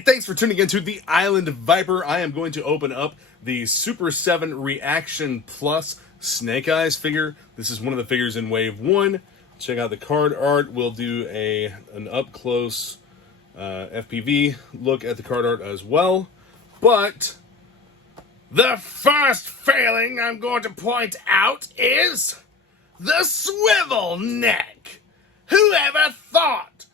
Hey, thanks for tuning into the Island Viper. I am going to open up the Super 7 Reaction Plus Snake Eyes figure. This is one of the figures in Wave 1. Check out the card art. We'll do an up-close FPV look at the card art as well. But the first failing I'm going to point out is the swivel neck. Whoever thought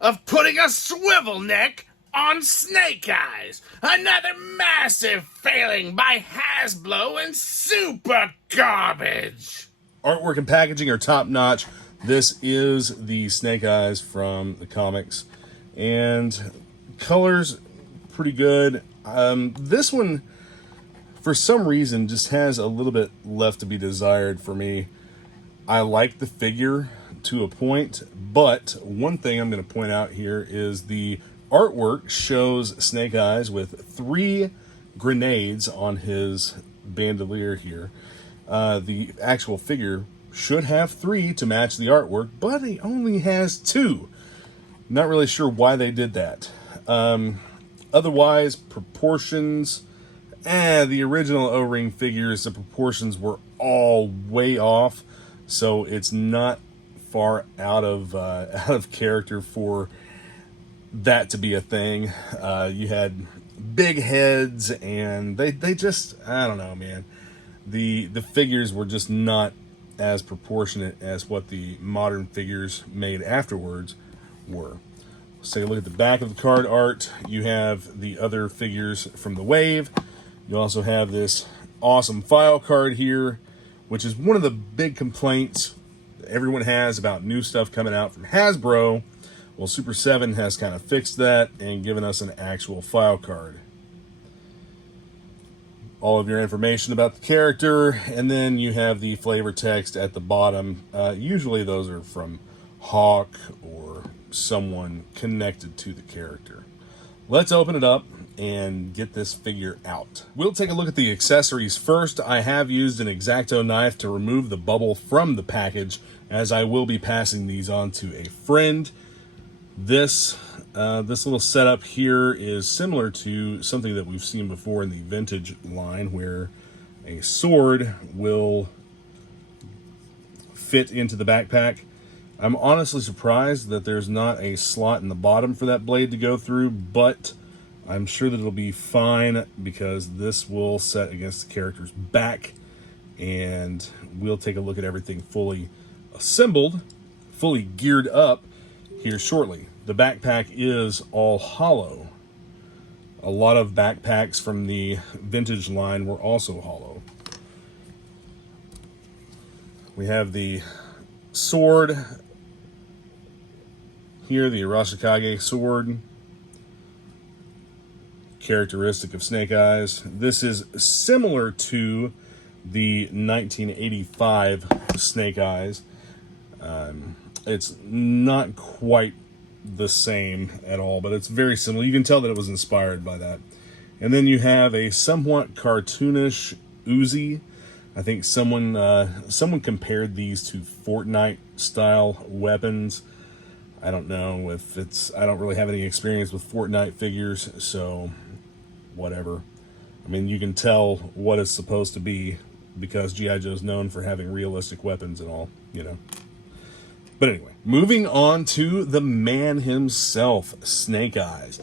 of putting a swivel neck on Snake Eyes? Another massive failing by Hasbro and super garbage. Artwork and packaging are top notch. This is the Snake Eyes from the comics, and colors pretty good. This one, for some reason, just has a little bit left to be desired for me. I like the figure to a point, but one thing I'm going to point out here is the artwork shows Snake Eyes with 3 grenades on his bandolier here. The actual figure should have 3 to match the artwork, but he only has 2. Not really sure why they did that. Otherwise, proportions, the original O-ring figures, the proportions were all way off, so it's not far out of character for that to be a thing. You had big heads, and they just, I don't know, man. The figures were just not as proportionate as what the modern figures made afterwards were. Let's take a look at the back of the card art. You have the other figures from the wave. You also have this awesome file card here, which is one of the big complaints everyone has about new stuff coming out from Hasbro. Well, Super 7 has kind of fixed that and given us an actual file card. All of your information about the character, and then you have the flavor text at the bottom. Usually those are from Hawk or someone connected to the character. Let's open it up and get this figure out. We'll take a look at the accessories first. I have used an X-Acto knife to remove the bubble from the package, as I will be passing these on to a friend. This little setup here is similar to something that we've seen before in the vintage line, where a sword will fit into the backpack. I'm honestly surprised that there's not a slot in the bottom for that blade to go through, but I'm sure that it'll be fine because this will set against the character's back, and we'll take a look at everything fully assembled, fully geared up here shortly. The backpack is all hollow. A lot of backpacks from the vintage line were also hollow. We have the sword here, the Arashikage sword, characteristic of Snake Eyes. This is similar to the 1985 Snake Eyes. It's not quite the same at all, but it's very similar. You can tell that it was inspired by that. And then you have a somewhat cartoonish Uzi. I think someone compared these to Fortnite style weapons. I don't know if it's, I don't really have any experience with Fortnite figures, so whatever. I mean, you can tell what it's supposed to be because G.I. Joe's known for having realistic weapons and all, you know. But anyway, moving on to the man himself, Snake Eyes.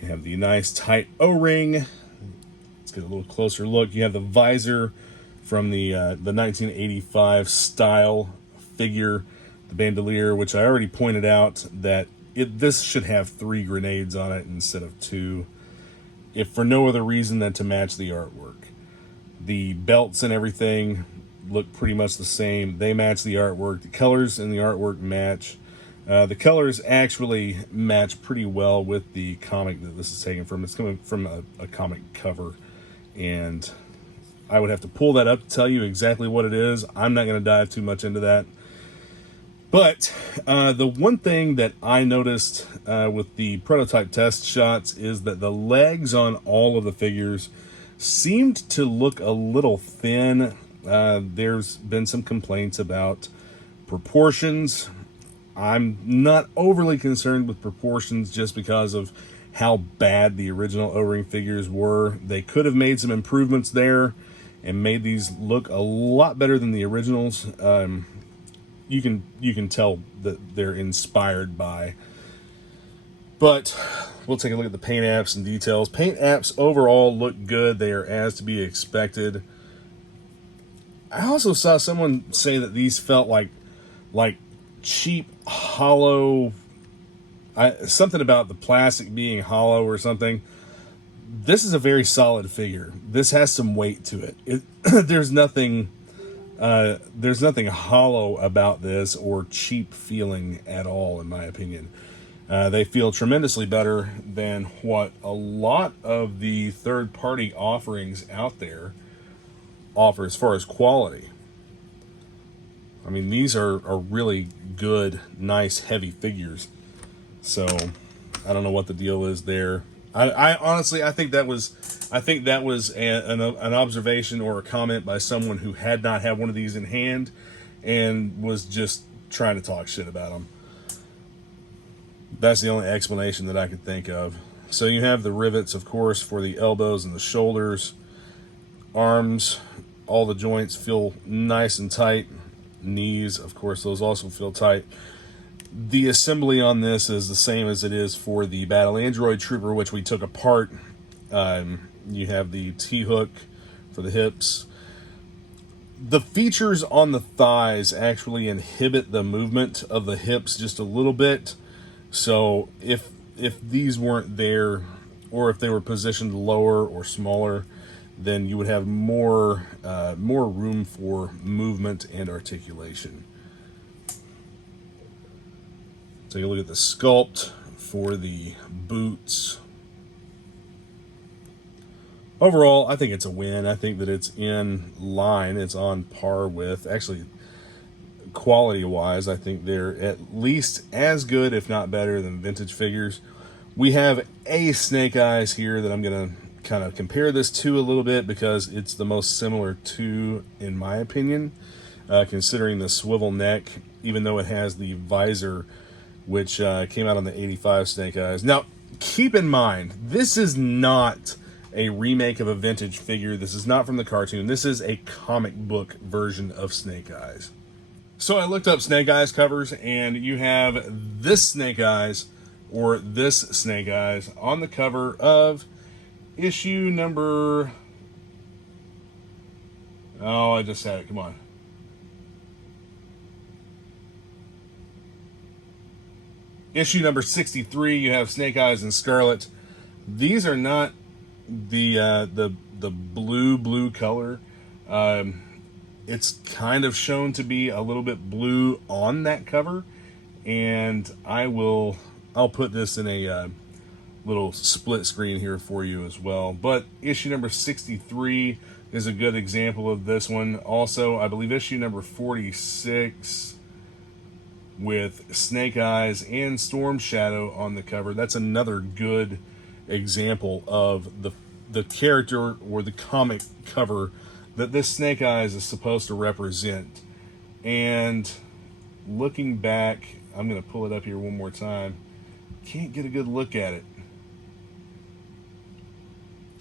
You have the nice tight O-ring. Let's get a little closer look. You have the visor from the 1985 style figure, the bandolier, which I already pointed out that this should have 3 grenades on it instead of 2, if for no other reason than to match the artwork. The belts and everything look pretty much the same. They match the artwork. The colors in the artwork match. The colors actually match pretty well with the comic that this is taken from. It's coming from a comic cover, and I would have to pull that up to tell you exactly what it is. I'm not going to dive too much into that. But the one thing that I noticed with the prototype test shots is that the legs on all of the figures seemed to look a little thin. There's been some complaints about proportions. I'm not overly concerned with proportions just because of how bad the original O-ring figures were. They could have made some improvements there and made these look a lot better than the originals. You can tell that they're inspired by. But we'll take a look at the paint apps and details. Paint apps overall look good. They are as to be expected. I also saw someone say that these felt like cheap, hollow, something about the plastic being hollow or something. This is a very solid figure. This has some weight to it. There's nothing hollow about this or cheap feeling at all, in my opinion. They feel tremendously better than what a lot of the third-party offerings out there offer as far as quality. I mean, these are really good, nice, heavy figures. So I don't know what the deal is there. I honestly, I think that was an observation or a comment by someone who had not had one of these in hand and was just trying to talk shit about them. That's the only explanation that I could think of. So you have the rivets, of course, for the elbows and the shoulders. Arms, all the joints feel nice and tight. Knees, of course, those also feel tight. The assembly on this is the same as it is for the Battle Android Trooper, which we took apart. You have the T-hook for the hips. The features on the thighs actually inhibit the movement of the hips just a little bit. So if these weren't there, or if they were positioned lower or smaller, then you would have more room for movement and articulation. Take a look at the sculpt for the boots. Overall, I think it's a win. I think that it's in line. It's on par with, actually, quality-wise, I think they're at least as good, if not better, than vintage figures. We have a Snake Eyes here that I'm going to kind of compare this to a little bit because it's the most similar to, in my opinion, considering the swivel neck, even though it has the visor, which came out on the 85 Snake Eyes. Now, keep in mind, this is not a remake of a vintage figure. This is not from the cartoon. This is a comic book version of Snake Eyes. So I looked up Snake Eyes covers, and you have this Snake Eyes, or this Snake Eyes, on the cover of issue number... Oh, I just had it. Come on. Issue number 63, you have Snake Eyes and Scarlet. These are not the blue color. It's kind of shown to be a little bit blue on that cover, and I'll put this in a little split screen here for you as well. But issue number 63 is a good example of this one. Also, I believe issue number 46 with Snake Eyes and Storm Shadow on the cover. That's another good example of the character or the comic cover that this Snake Eyes is supposed to represent. And looking back, I'm going to pull it up here one more time. Can't get a good look at it.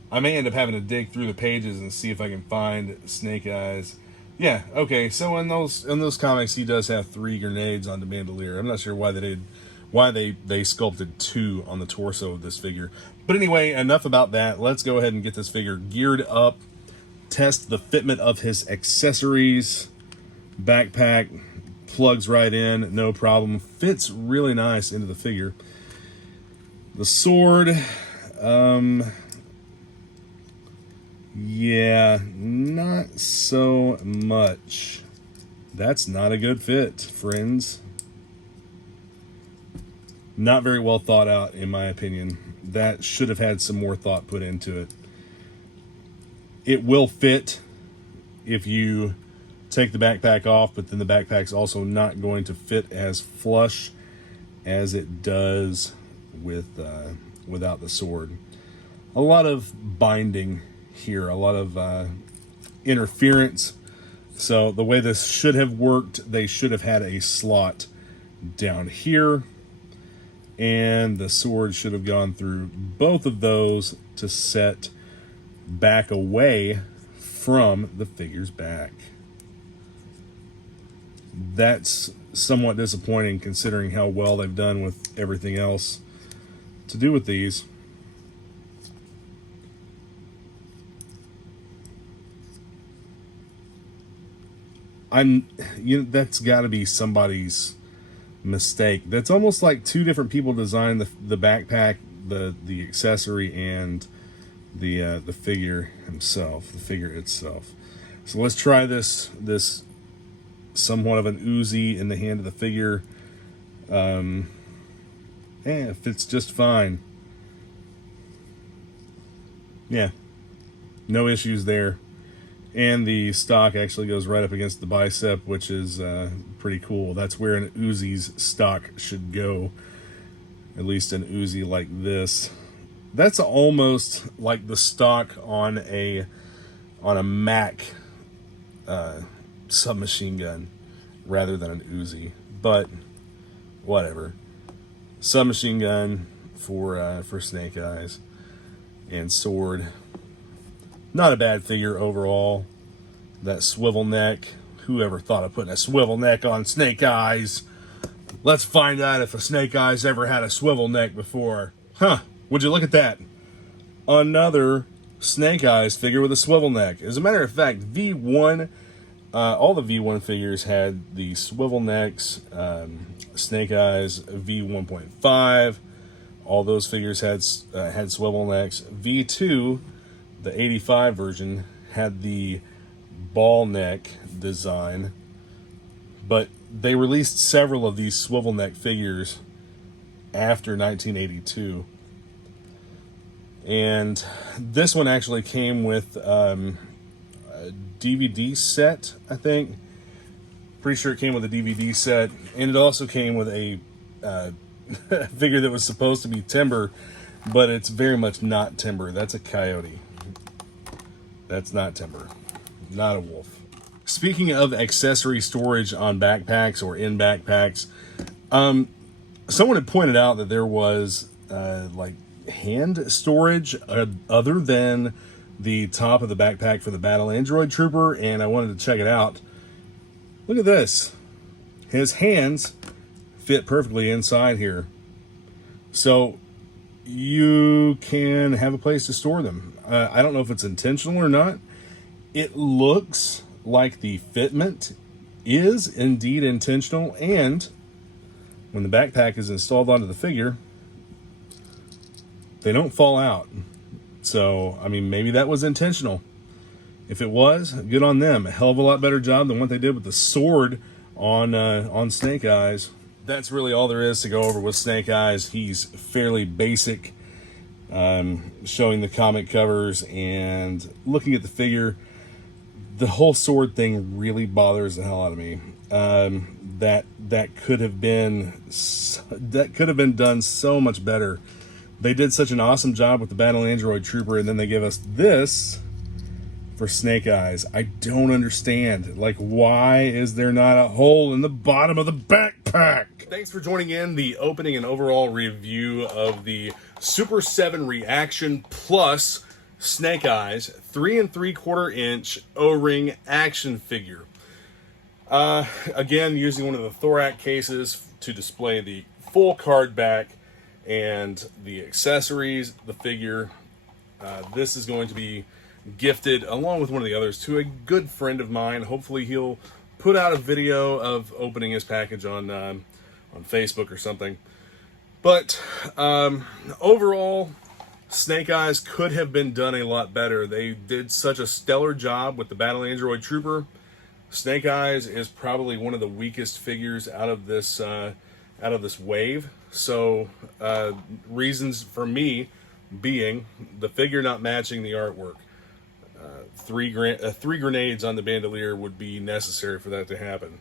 I may end up having to dig through the pages and see if I can find Snake Eyes. Yeah, okay, so in those comics, he does have 3 grenades on the bandolier. I'm not sure why they sculpted 2 on the torso of this figure. But anyway, enough about that. Let's go ahead and get this figure geared up. Test the fitment of his accessories. Backpack plugs right in, no problem. Fits really nice into the figure. The sword, yeah, not so much. That's not a good fit, friends. Not very well thought out, in my opinion. That should have had some more thought put into it. It will fit if you take the backpack off, but then the backpack's also not going to fit as flush as it does with without the sword. A lot of binding here, a lot of interference. So the way this should have worked, they should have had a slot down here. and the sword should have gone through both of those to set back away from the figure's back. That's somewhat disappointing considering how well they've done with everything else to do with these. That's got to be somebody's mistake. That's almost like two different people designed the backpack, the accessory, and the figure himself, the figure itself. So let's try this somewhat of an Uzi in the hand of the figure. It fits just fine. Yeah, no issues there. And the stock actually goes right up against the bicep, which is pretty cool. That's where an Uzi's stock should go. At least an Uzi like this. That's almost like the stock on a Mac submachine gun rather than an Uzi. But whatever. Submachine gun for Snake Eyes, and sword. Not a bad figure overall. That swivel neck. Whoever thought of putting a swivel neck on Snake Eyes? Let's find out if a Snake Eyes ever had a swivel neck before. Huh, would you look at that? Another Snake Eyes figure with a swivel neck. As a matter of fact, V1, all the V1 figures had the swivel necks. Snake Eyes V1.5, all those figures had swivel necks. V2, the 85 version, had the ball neck design, but they released several of these swivel neck figures after 1982. And this one actually came with a DVD set, I think. Pretty sure it came with a DVD set, and it also came with a figure that was supposed to be timber, but it's very much not timber. That's a coyote. That's not timber. Not a wolf. Speaking of accessory storage on backpacks or in backpacks, someone had pointed out that there was like hand storage other than the top of the backpack for the Battle Android Trooper, and I wanted to check it out. Look at this. His hands fit perfectly inside here. So you can have a place to store them. I don't know if it's intentional or not. It looks like the fitment is indeed intentional, and when the backpack is installed onto the figure, they don't fall out. So, I mean, maybe that was intentional. If it was, good on them. A hell of a lot better job than what they did with the sword on Snake Eyes. That's really all there is to go over with Snake Eyes. He's fairly basic, showing the comic covers and looking at the figure. The whole sword thing really bothers the hell out of me. That could have been done so much better. They did such an awesome job with the Battle Android Trooper, and then they give us this for Snake Eyes. I don't understand. Like, why is there not a hole in the bottom of the backpack? Thanks for joining in the opening and overall review of the Super 7 Reaction Plus Snake Eyes 3 3/4 inch O-ring action figure. Again, using one of the Thorac cases to display the full card back and the accessories, the figure. This is going to be gifted along with one of the others to a good friend of mine. Hopefully he'll put out a video of opening his package on Facebook or something. But overall, Snake Eyes could have been done a lot better. They did such a stellar job with the Battle Android Trooper. Snake Eyes is probably one of the weakest figures out of this wave. So reasons for me being the figure not matching the artwork. Three grenades on the bandolier would be necessary for that to happen.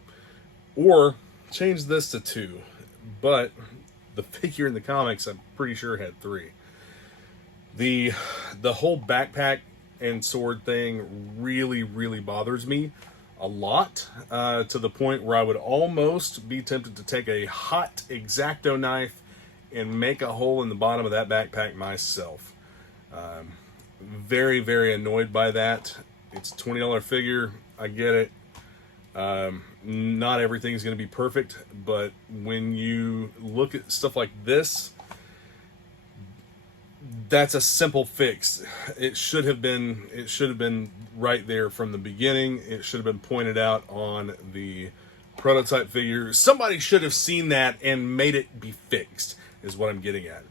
Or change this to 2. But the figure in the comics, I'm pretty sure, had 3. The whole backpack and sword thing really, really bothers me a lot, to the point where I would almost be tempted to take a hot X-Acto knife and make a hole in the bottom of that backpack myself. Very, very annoyed by that. It's a $20 figure. I get it. Not everything's going to be perfect, but when you look at stuff like this, that's a simple fix. It should have been right there from the beginning. It should have been pointed out on the prototype figure. Somebody should have seen that and made it be fixed, is what I'm getting at.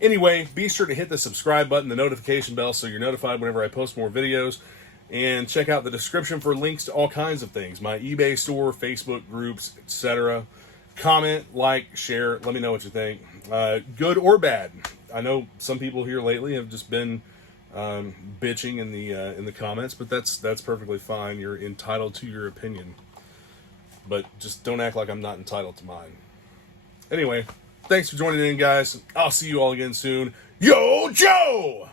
Anyway, be sure to hit the subscribe button, the notification bell, so you're notified whenever I post more videos. And check out the description for links to all kinds of things. My eBay store, Facebook groups, etc. Comment, like, share. Let me know what you think. Good or bad. I know some people here lately have just been bitching in the comments, but that's perfectly fine. You're entitled to your opinion. But just don't act like I'm not entitled to mine. Anyway, thanks for joining in, guys. I'll see you all again soon. Yo, Joe!